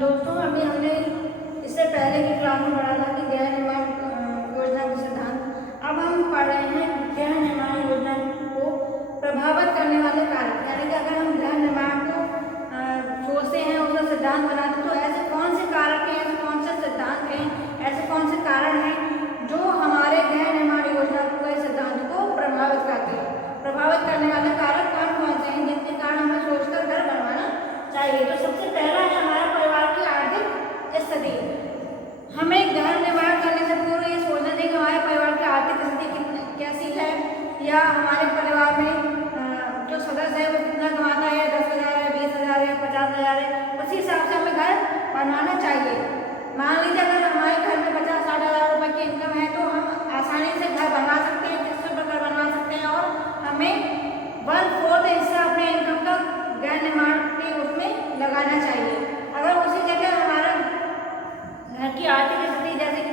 दोस्तों, अभी हमने इससे पहले की क्लास में पढ़ा था कि गृह निर्माण योजना के सिद्धांत। अब हम पढ़ रहे हैं गृह निर्माण योजना को प्रभावित करने वाले कारक, यानी कि अगर हम गृह निर्माण को सोचते हैं, उसका सिद्धांत बनाते हैं, तो ऐसे कौन से कारक हैं, ऐसे कौन से सिद्धांत हैं, ऐसे कौन से कारण हैं जो हमारे गृह निर्माण योजना के सिद्धांत को प्रभावित करते हैं। प्रभावित करने वाले कारक कौन कौन से हैं जिनके कारण हमें सोचकर घर बनवाना चाहिए। तो सबसे पहला है हमारा परिवार की आर्थिक स्थिति। हमें घर निर्माण करने से पूर्व ये सोचना चाहिए कि हमारे परिवार की आर्थिक स्थिति कैसी है, या हमारे परिवार में जो सदस्य है वो कितना कमाता है, 10,000 है, 20,000 है, 50,000 है, उसी हिसाब से हमें घर बनवाना चाहिए। मान लीजिए अगर हमारे घर में 50-60 हज़ार रुपये की इनकम है तो हम आसानी से घर बनवा सकते हैं, किस्त पर घर बनवा सकते हैं, और हमें 1/4 हिस्सा अपने इनकम का गृह निर्माण के उसमें लगाना चाहिए। अगर उसी जगह हमारा घर की आर्थिक स्थिति, जैसे कि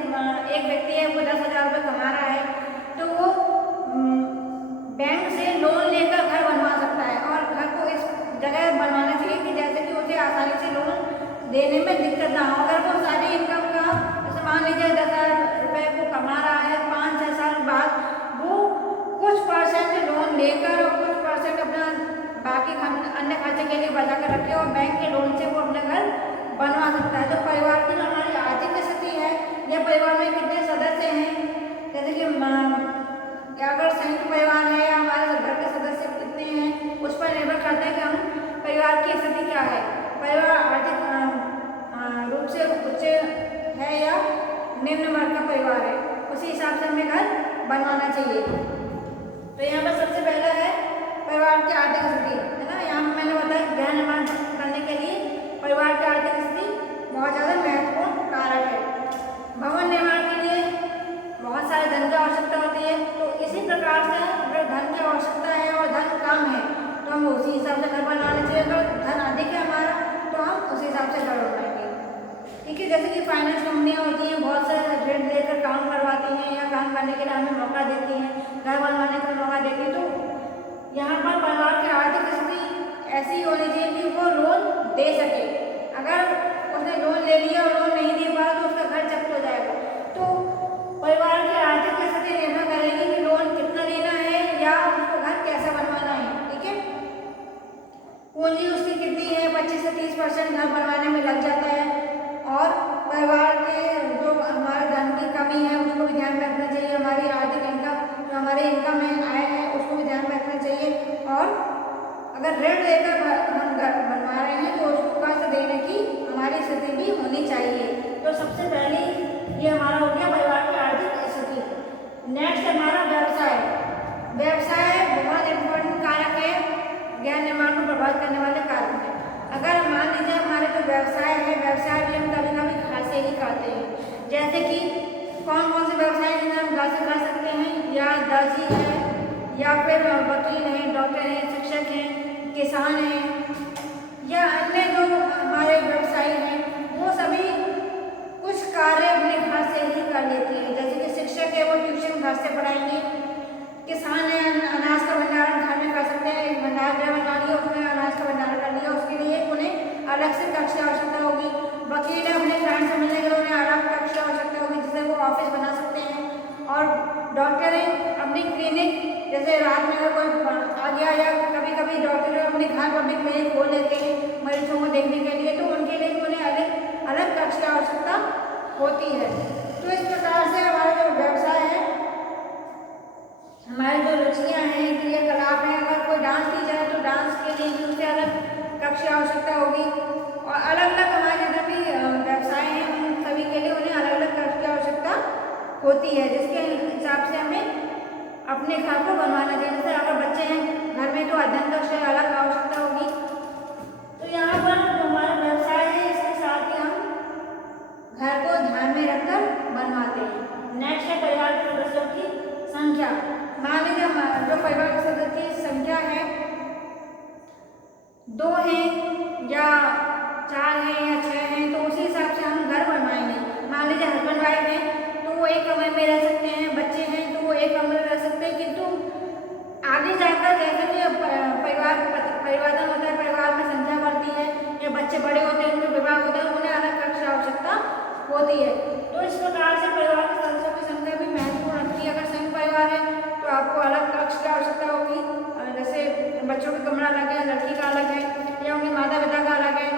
एक व्यक्ति है वो 10,000 रुपये कमा रहा है, तो वो बैंक से लोन लेकर घर बनवा सकता है, और घर को इस जगह बनवाना चाहिए कि जैसे कि उसे आसानी से लोन देने में दिक्कत ना हो। अगर वो सारी इनकम का, जैसे मान लीजिए 10,000 रुपये को कमा रहा है, 5-6 साल बाद वो कुछ परसेंट लोन लेकर और कुछ परसेंट अपना बाकी अन्य खर्चे के लिए बचा कर रखे, और बैंक के लोन से वो अपना घर बनवा सकता है। तो परिवार की जो हमारी आर्थिक स्थिति है, या परिवार में कितने सदस्य हैं, जैसे कि अगर संयुक्त परिवार है या हमारे घर के सदस्य कितने हैं, उस पर निर्भर करता है कि हम परिवार की स्थिति क्या है। परिवार आर्थिक रूप से उच्च है या निम्न वर्ग का परिवार है, उसी हिसाब से हमें घर बनवाना चाहिए। तो यहाँ पर सबसे पहला है परिवार की आर्थिक स्थिति, है ना। यहाँ मैंने बताया गृह निर्माण करने के लिए परिवार की आर्थिक स्थिति बहुत ज़्यादा महत्वपूर्ण कारक है। भवन निर्माण के लिए बहुत सारे धन की आवश्यकता होती है, तो इसी प्रकार से अगर धन की आवश्यकता है और धन कम है तो हम उसी हिसाब से घर बनवाना चाहिए। अगर धन अधिक है हमारा तो हम उसी हिसाब से घर बनवाएंगे, ठीक है। जैसे कि फाइनेंस कंपनियाँ होती हैं, बहुत सारे ऋण लेकर काम करवाती हैं या काम करने के लिए हमें मौका देती हैं, घर बनवाने का मौका देती है। तो यहाँ पर परिवार की आर्थिक स्थिति ऐसी होनी चाहिए कि वो लोन दे सके। अगर उसने लोन ले लिया और लोन नहीं दे पाया तो उसका घर जब्त हो जाएगा। तो परिवार की आर्थिक स्थिति निर्भर करेगी कि लोन कितना लेना है या उसको घर कैसा बनवाना है, ठीक है। पूंजी उसकी कितनी है, 25 से 30% घर बनवाने में लग जाता है, और परिवार के जो हमारे धन की कमी है उसको भी ध्यान में रखना चाहिए। हमारी आर्थिक इनकम, जो हमारी इनकम है, आय है, उसको भी ध्यान में रखना चाहिए। और अगर ऋण लेकर हम घर बनवा रहे हैं तो उसको कर्ज देने की हमारी स्थिति भी होनी चाहिए। तो सबसे पहले ये हमारा हो गया परिवार की आर्थिक स्थिति। नेक्स्ट हमारा व्यवसाय। व्यवसाय बहुत इम्पोर्टेंट कारक है, गृह निर्माण को प्रभावित करने वाले कारक है। अगर मान लीजिए हमारे जो व्यवसाय है, व्यवसाय भी हम कभी कभी घर से ही करते हैं, जैसे कि कौन कौन से व्यवसाय जिन्हें हम घर से कर सकते हैं, या दर्जी है, या फिर वकील हैं, डॉक्टर हैं, शिक्षक हैं, किसान हैं, या अन्य जो हमारे व्यवसायी हैं, वो सभी कुछ कार्य अपने घर से ही कर लेते हैं। जैसे कि शिक्षक है वो ट्यूशन घर से पढ़ाएंगे, किसान है अनाज का भंडारण घर में कर सकते हैं, एक भंडार गृह बना लिया, उसमें अनाज का भंडारण कर लिया, उसके लिए उन्हें अलग से कक्ष की आवश्यकता होगी। वकील है अपने क्लाइंट से मिलने के लिए उन्हें अलग कक्ष की आवश्यकता होगी जिससे वो ऑफिस बना सकते हैं। और डॉक्टर है अपनी क्लिनिक, जैसे रात में अगर कोई आ गया, या कभी कभी डॉक्टर अपने घर पर भी क्लिनिक खोल लेते हैं मरीजों को देखने के लिए, तो उनके लिए उन्हें अलग अलग कक्ष की आवश्यकता होती है। तो इस प्रकार से हमारा जो व्यवसाय है, हमारी जो रुचियाँ हैं, क्रियाकलाप हैं, अगर कोई डांस टीचर है तो डांस के लिए भी उसे अलग कक्ष की आवश्यकता होगी, और अलग अलग हमारे जितने भी व्यवसाय हैं उन सभी के लिए उन्हें अलग अलग कक्ष की आवश्यकता होती है, जिसके हिसाब से हमें अपने घर को बनवाना चाहिए। जैसे अगर बच्चे हैं घर में तो अध्ययन कक्ष की अलग आवश्यकता होगी। तो यहाँ पर जो हमारा व्यवसाय है इसके साथ ही हम घर को ध्यान में रखकर बनवाते हैं। नेक्स्ट है परिवार के सदस्यों की संख्या। मान लीजिए जो परिवार के सदस्य की संख्या है 2 है या 4 है या 6 है, तो उसी हिसाब से हम घर बनवाएंगे। मान लीजिए हस्बैंड वाइफ है तो वो एक कमरे में रह सकते हैं, बच्चे हैं तो वो एक कमरे में रह सकते हैं, किंतु आगे जाकर जैसे कि परिवार परिवर्तन होता है, परिवार में संख्या बढ़ती है या बच्चे बड़े होते हैं, उनके विवाह होते हैं, उन्हें होती है। तो इस प्रकार से परिवार के सदस्यों की संख्या भी महत्वपूर्ण रखती है। अगर संयुक्त परिवार है तो आपको अलग कक्ष की आवश्यकता होगी, जैसे बच्चों का कमरा अलग है, लड़की का अलग है, या उनके माता पिता का अलग है।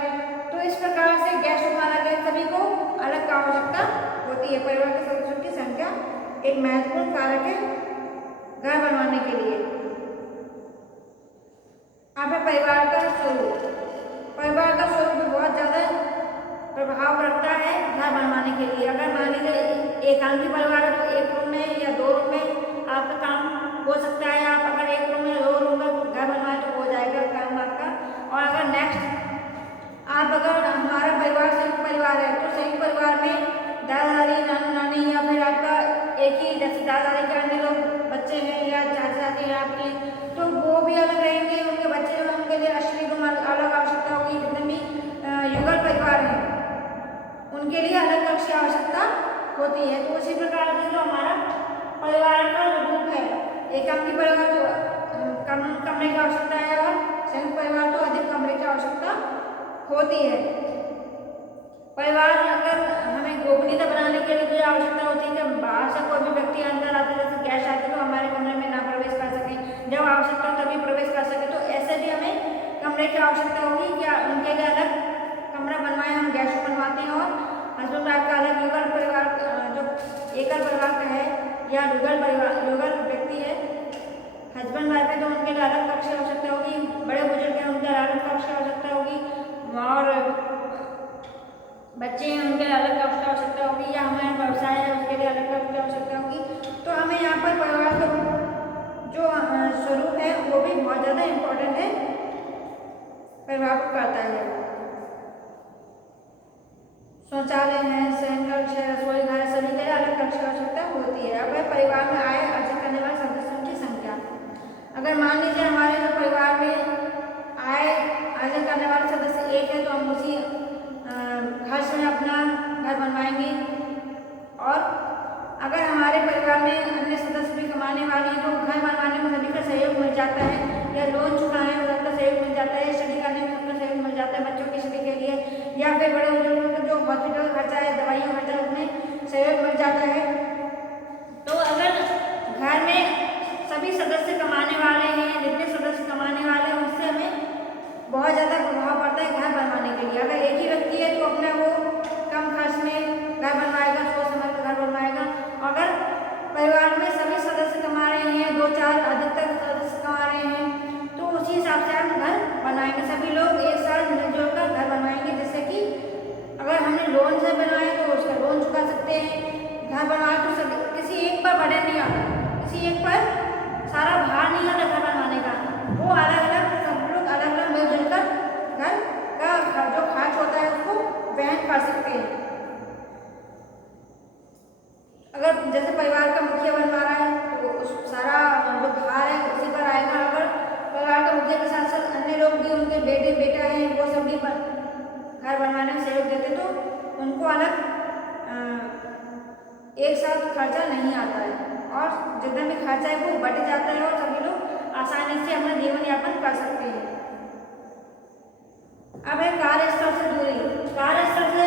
तो इस प्रकार से गेस्टों का अलग है, सभी को अलग का आवश्यकता होती है। परिवार के सदस्यों की संख्या एक महत्वपूर्ण कारक है घर बनवाने के लिए। अब है परिवार का स्वरूप। परिवार का स्वरूप भी बहुत ज़्यादा प्रभाव रखता है घर बनवाने के लिए। अगर मान लीजिए एकांकी परिवार है तो एक रूम में या 2 रूम में आपका काम हो सकता है। आप अगर 1 रूम में 2 रूम का घर बनवाए तो हो जाएगा काम आपका। और अगर नेक्स्ट आप अगर हमारा परिवार संयुक्त परिवार है तो संयुक्त परिवार में दादा दादी नाना नानी या फिर आपका एक ही जैसे दादा दादी के अन्य लोग बच्चे हैं या चाचा चाची हैं आपके, तो वो भी अलग रहेंगे, उनके बच्चे जो उनके लिए असली रूम अलग आवश्यकता होगी। जितने भी युगल परिवार है उनके लिए अलग कक्ष की आवश्यकता होती है। तो उसी प्रकार से जो हमारा परिवार का रूप है, एकांकी परिवार तो कम कमरे की आवश्यकता है और संयुक्त परिवार तो अधिक कमरे की आवश्यकता होती है। परिवार अगर हमें गोपनीयता बनाने के लिए कोई आवश्यकता होती है कि बाहर से कोई भी व्यक्ति अंदर आते जैसे गेस्ट आते तो हमारे कमरे में ना प्रवेश कर सके, जब आवश्यकता हो तभी प्रवेश कर सके। तो ऐसे भी हमें कमरे की आवश्यकता होगी कि उनके लिए अलग कमरा बनवाए, हम गेस्ट बनवाते हैं। और हस्बैंड वाइफ का अलग, युगल परिवार जो एकल परिवार का है या युगल परिवार युगल व्यक्ति है हस्बैंड वाइफ है तो उनके लिए अलग कक्ष की आवश्यकता होगी। बड़े बुजुर्ग हैं उनके अलग कक्ष की आवश्यकता होगी, और बच्चे हैं उनके लिए अलग कक्ष की आवश्यकता होगी, या हमारे व्यवसाय है उसके लिए अलग कक्ष की आवश्यकता होगी। तो हमें यहाँ पर परिवार का जो स्वरूप है वो भी बहुत ज़्यादा इम्पोर्टेंट है, प्रभाव करता है। शौचालय है, शयन कक्ष है, रसोई घर है, सभी के लिए अलग कक्ष की आवश्यकता होती है। अब परिवार में आय अर्जित करने वाले सदस्यों की संख्या। अगर मान लीजिए हमारे जो परिवार में आय अर्जित करने वाले सदस्य 1 है तो हम उसी खर्च में अपना घर बनवाएंगे। और अगर हमारे परिवार में अन्य सदस्य भी कमाने वाले हैं तो घर बनवाने में सभी का सहयोग मिल जाता है, या लोन चुकाने में सबका सहयोग मिल जाता है, स्टडी करने में सबका सहयोग मिल जाता है बच्चों की स्टडी के लिए, या फिर बड़े बुजुर्गों का जो हॉस्पिटल खर्चा है, दवाइयों खर्चा है, उसमें सहयोग मिल जाता है। तो अगर घर में सभी सदस्य कमाने वाले हैं, जितने सदस्य कमाने वाले हैं उससे हमें बहुत ज़्यादा प्रभाव पड़ता है घर बनवाने के लिए। अगर एक ही व्यक्ति है तो अपना वो कम खर्च में घर बनवाएगा, सोच समझ कर घर बनवाएगा। अगर परिवार में सभी सदस्य कमा रहे हैं, 2-4 अधिकतर सदस्य कमा रहे हैं, तो उसी हिसाब से हम घर बनाएंगे। सभी लोग एक साथ मिलजुल कर घर बनवाएंगे, जिससे कि अगर हमने लोन से बनवाए तो उसका लोन चुका सकते हैं। घर बनवाए तो सभी किसी एक पर बर्डन नहीं आता, किसी एक पर सारा भार नहीं आता घर बनवाने का। वो अलग अलग सब लोग अलग अलग मिलजुल कर घर का जो खर्च होता है उसको वहन कर सकते हैं। अगर जैसे परिवार का मुखिया बनवा रहा है तो उस सारा जो भार है उसी पर आएगा। अगर परिवार का मुखिया के साथ साथ अन्य लोग भी, उनके बेटे बेटा हैं, वो सब भी घर बनवाने में सहयोग देते तो उनको अलग एक साथ खर्चा नहीं आता है, और जितना भी खर्चा है वो बट जाता है और सभी लोग आसानी से अपना जीवन यापन कर सकते हैं। अब है कार्यस्थल से दूरी। कार्यस्थल से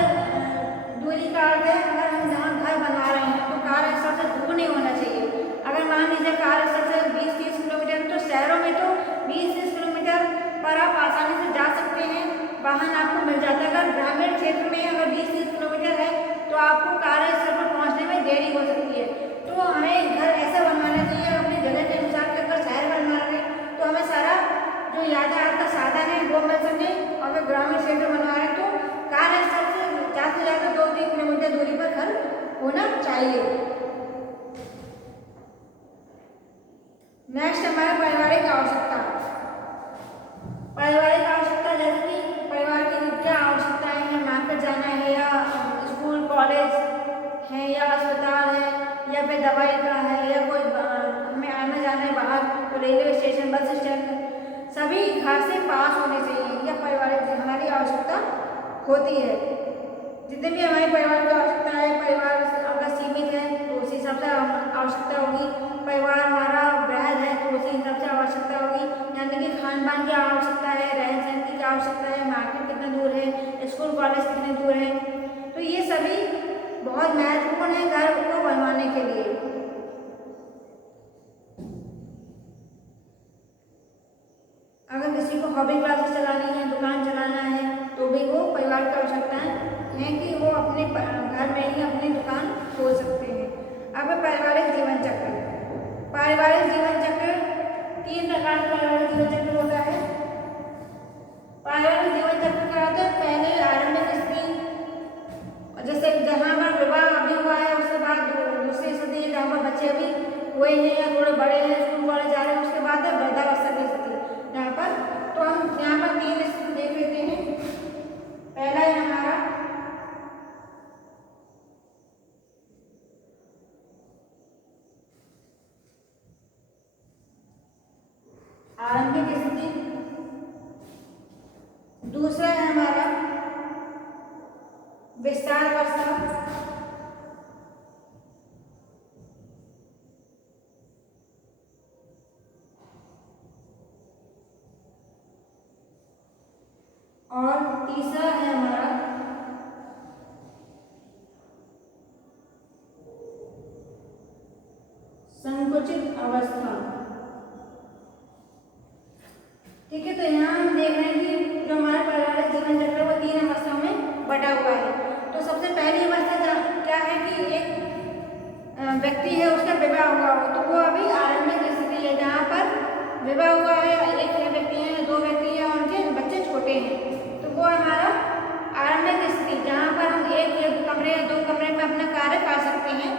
दूरी का अर्थ है अगर हम जहाँ घर बनवा रहे हैं तो कार्यस्थल से दूर नहीं होना चाहिए। अगर मान लीजिए कार्यस्थल से 20-30 किलोमीटर, तो शहरों में तो 20-30 किलोमीटर पर आप आसानी से जा सकते हैं, वाहन आपको मिल जाता है। अगर ग्रामीण क्षेत्र में अगर 20-30 किलोमीटर है तो आपको कार्यस्थल पर पहुँचने में देरी हो सकती है। तो हमें घर ऐसा बनवाना चाहिए अपनी जगह के अनुसार कि अगर शहर बनवा रहे हैं तो हमें सारा जो यातायात का साधन है वो मिल सके। अगर ग्रामीण क्षेत्र बनवा रहे हैं तो कार्यस्थल से ज़्यादा 2-3 किलोमीटर दूरी पर घर होना चाहिए। नेक्स्ट हमारा पारिवारिक आवश्यकता। पारिवारिक आवश्यकता जैसे कि परिवार की क्या आवश्यकताएं हैं, मार्केट जाना है या स्कूल कॉलेज है या अस्पताल है या फिर दवाई का है या कोई हमें आना जाना है बाहर, तो रेलवे स्टेशन, बस स्टैंड सभी घर से पास होने चाहिए। यह पारिवारिक हमारी आवश्यकता होती है। जितने भी हमारे परिवार की आवश्यकता है, परिवार अगर सीमित है तो उसी हिसाब से आवश्यकता होगी। परिवार हमारा वृहद है तो उसी हिसाब से आवश्यकता होगी। यानी कि खान पान की आवश्यकता है, रहन सहन की क्या आवश्यकता है, मार्केट कितना दूर है, स्कूल कॉलेज कितने दूर है, तो ये सभी बहुत महत्वपूर्ण है घर को बनवाने के लिए। अगर किसी को हॉबी क्लासेस चलानी है, दुकान चलाना है, तो भी वो परिवार की आवश्यकताएं हैं कि वो अपने घर में ही अपनी दुकान खोल सकते हैं। अब पारिवारिक जीवन चक्र। पारिवारिक जीवन चक्र 3 प्रकार का पारिवारिक जीवन चक्र होता है। पारिवारिक जीवन चक्र क्या होता है? पहले आरंभिक स्थिति, जैसे जहाँ पर विवाह अभी हुआ है, उसके बाद दूसरी स्थिति जहाँ पर बच्चे अभी हुए हैं या थोड़े बड़े हैं, स्कूल कॉलेज जा रहे हैं, उसके बाद है वृद्धावस्था की स्थिति यहाँ पर। तो हम यहाँ पर 3 स्थिति देख लेते हैं। पहला है हमारा आरंभिक स्थिति, दूसरा है हमारा विस्तार अवस्था, और तीसरा है हमारा संकुचित अवस्था। ठीक है, तो यहाँ हम देख रहे हैं कि जो हमारा पारिवारिक जीवन चक्र है वो 3 अवस्थाओं में बटा हुआ है। तो सबसे पहली अवस्था क्या है कि एक व्यक्ति है, उसका विवाह हुआ हो, तो वो अभी आरंभिक स्थिति है, जहाँ पर विवाह हुआ है, एक व्यक्ति है, 2 व्यक्ति हैं और उनके बच्चे छोटे हैं, तो वो हमारा आरंभिक स्थिति, जहाँ पर हम 1 या 2 कमरे या 2 कमरे में अपना कार्य कर सकते हैं,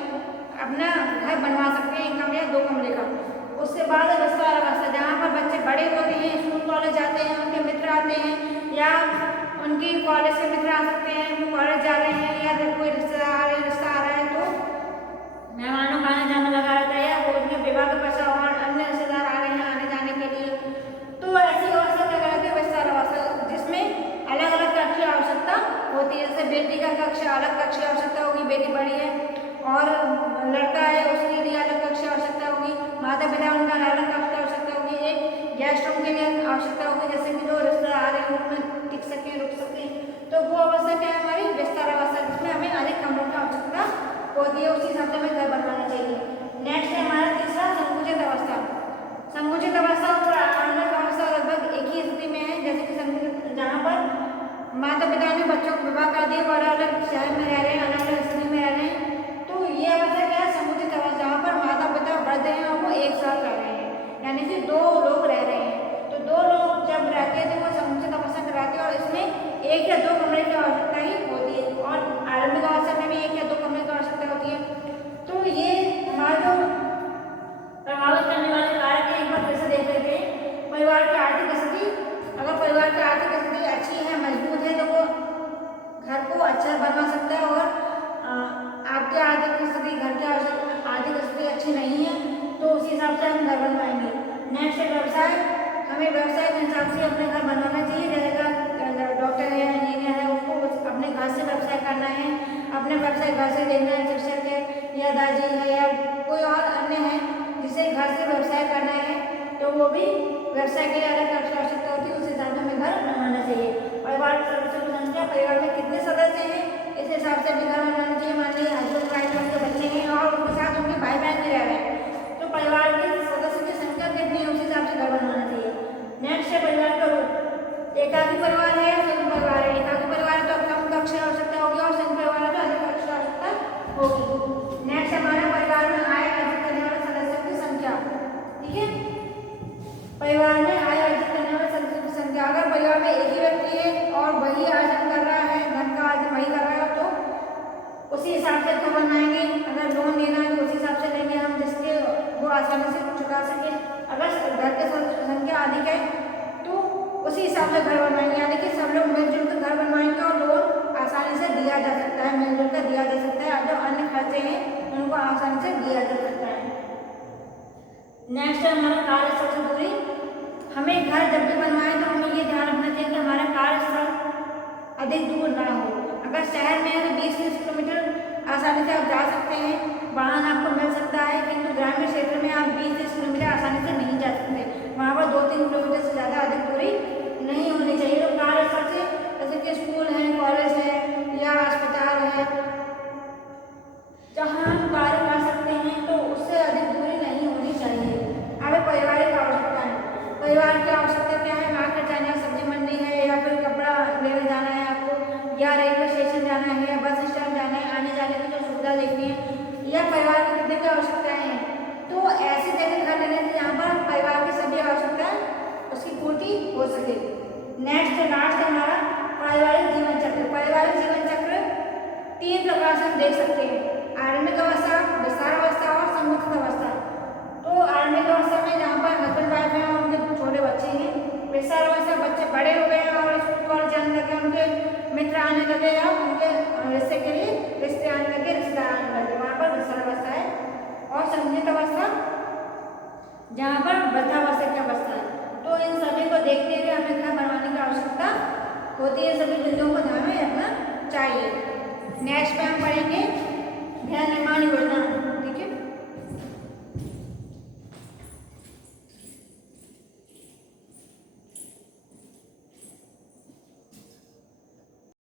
अपना घर बनवा सकते हैं 1 कमरे या 2 कमरे का। उसके बाद विस्तार अवस्था, जहाँ पर बच्चे बड़े होते हैं, स्कूल कॉलेज जाते हैं, उनके मित्र आते हैं या उनकी कॉलेज से मित्र आ सकते हैं, वो कॉलेज जा रहे हैं या कोई रिश्ता आ रहा है तो मेहमानों का आना जाना लगा रहता है, या वो उनके विवाह के पश्चात और अन्य रिश्तेदार आ रहे हैं आने जाने के लिए, तो ऐसी अवस्था क्या कहलाती है? विस्तार अवस्था, जिसमें अलग अलग कक्ष की आवश्यकता होती है। जैसे बेटी का कक्ष, अलग कक्ष की आवश्यकता होगी, बेटी बड़ी है, और लड़का है, उसके लिए अलग कक्ष की आवश्यकता होगी, माता पिता उनका अलग कक्ष की आवश्यकता होगी, एक गेस्ट रूम के लिए आवश्यकता होगी, जैसे कि जो रिश्तेदार आ रहे हैं उनमें टिक सकें, रुक सकें। तो वो अवस्था क्या है हमारी? विस्तार अवस्था, जिसमें हमें अधिक कमरों की आवश्यकता होती है, उसी हिसाब से हमें घर बनवाना चाहिए। नेक्स्ट है हमारा तीसरा संकुचित अवस्था। संकुचित अवस्था और आरंभिक अवस्था लगभग एक ही स्थिति में है, जैसे कि संकुचित, जहाँ पर माता पिता ने बच्चों को विवाह कर दिया, अलग अलग शहर में रह रहे हैं, अलग अलग स्थिति में रह रहे हैं, तो ये अवस्था क्या है? संकुचित अवस्था, जहाँ पर माता पिता वृद्ध हैं और वो एक साथ रह रहे हैं, यानी कि 2 लोग रह रहे हैं। तो 2 लोग जब रहते हैं तो वो संकुचित अवस्था कहलाती है, और इसमें 1 या 2 कमरे की आवश्यकता ही होती है, और आरंभिक अवस्था में भी 1 या 2 कमरे की आवश्यकता होती है। तो ये हमारा जो प्रभावित करने वाले कारक है, एक बार फिर से देख लेते हैं। परिवार की आर्थिक स्थिति, अगर परिवार की आर्थिक स्थिति अच्छी है, मजबूत है, तो वो घर को अच्छा बनवा सकता है, और आपकी आर्थिक स्थिति, घर की आर्थिक स्थिति अच्छी नहीं है, तो उसी हिसाब से हम घर बनवाएंगे। नेक्स्ट है व्यवसाय। हमें व्यवसाय के हिसाब से अपने घर बनवाना चाहिए, जैसे डॉक्टर है, इंजीनियर है, उसको अपने घर से व्यवसाय करना है, अपने व्यवसाय घर से देखना है, शिक्षक है या दादी है या कोई और अन्य है जिसे घर से व्यवसाय करना है, तो वो भी व्यवसाय के लिए अलग आवश्यकता होती है, उस हिसाब से हमें घर बनवाना चाहिए। परिवार की सदस्यों की संख्या, परिवार में कितने सदस्य हैं, इस हिसाब से भी घर बनवाना चाहिए। मान लीजिए हस्बैंड वाइफ उनके बच्चे हैं और उनके साथ उनके भाई बहन भी रह रहे हैं, तो परिवार के सदस्यों की संख्या कितनी है, उस हिसाब से घर बनवाना चाहिए। नेक्स्ट है परिवार का रूप। एकाकी परिवार है या संयुक्त परिवार है? एकाकी परिवार है तो कम कक्ष की आवश्यकता होगी, और संयुक्त परिवार है तो अधिक कक्ष की आवश्यकता होगी। नेक्स्ट हमारा परिवार में आय अर्जित करने वाले सदस्यों की संख्या। ठीक है, परिवार में आय अर्जित करने वाले सदस्यों की संख्या, अगर परिवार में एक ही व्यक्ति है और वही अर्जन कर रहा है, धन का अर्जन वही कर रहा है, तो उसी हिसाब से घर बनाएंगे। अगर लोन लेना है तो उसी हिसाब से लेंगे हम, जिसके वो आसानी से चुका सके। अगर घर के सदस्यों की संख्या अधिक है तो उसी हिसाब से घर बनवाएंगे, यानी कि सब लोग मिलजुल कर घर बनवाएंगे और लोन आसानी से दिया जा सकता है, मिलजुल कर दिया जा सकता है, और जो अन्य खर्चे हैं उनको आसानी से दिया जा सकता है। नेक्स्ट है हमारा कार्यस्थल से दूरी। हमें घर जब भी बनवाएं तो हमें ये ध्यान रखना चाहिए कि हमारा कार्यस्थल अधिक दूर ना हो। अगर शहर में है तो 20-30 किलोमीटर आसानी से आप जा सकते हैं, वाहन आपको मिल सकता है, किंतु ग्रामीण क्षेत्र में आप 20-30 किलोमीटर आसानी से नहीं जा सकते, वहाँ पर 2-3 किलोमीटर से ज़्यादा अधिक दूरी नहीं होनी चाहिए। तो कार्यस्थल से जैसे कि स्कूल है, कॉलेज है या अस्पताल है आने लगे या उनके रिश्ते के लिए रिश्ते आने लगे, रिश्तेदार आने लगे, वहाँ पर वृषणावस्था है। और संचित अवस्था जहाँ पर वृद्धावस्था की अवस्था है। तो इन सभी को देखते हुए हमें क्या बनवाने की आवश्यकता होती है, सभी बिंदुओं को ध्यान में रखना चाहिए। नेक्स्ट में हम पढ़ेंगे